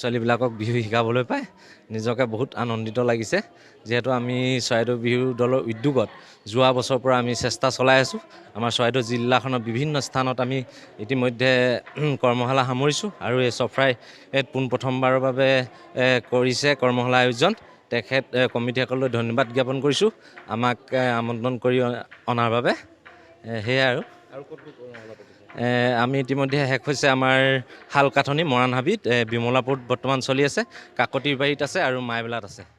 ছোৱালীবিলাকক বিহু শিকাবলৈ পাই নিজকে বহুত আনন্দিত লাগিছে যেহেতু আমি চৰাইদেউ বিহু দলৰ উদ্যোগত যোৱা বছৰৰ পৰা আমি চেষ্টা চলাই আছোঁ আমাৰ চৰাইদেউ জিলাখনৰ বিভিন্ন স্থানত আমি ইতিমধ্যে কৰ্মশালা সামৰিছোঁ আৰু এই চফ্ৰাই পোনপ্ৰথমবাৰৰ বাবে কৰিছে কৰ্মশালা আয়োজন তেখেত কমিটিসকললৈ ধন্যবাদ জ্ঞাপন কৰিছোঁ আমাক আমন্ত্ৰণ কৰি অনাৰ বাবে সেয়াই আৰু আমি ইতিমধ্যে শেষ হৈছে আমাৰ শালকাঠনি মৰাণ হাবিত বিমলাপুৰত বৰ্তমান চলি আছে কাকতিৰ বাৰীত আছে আৰু মাইবেলাত আছে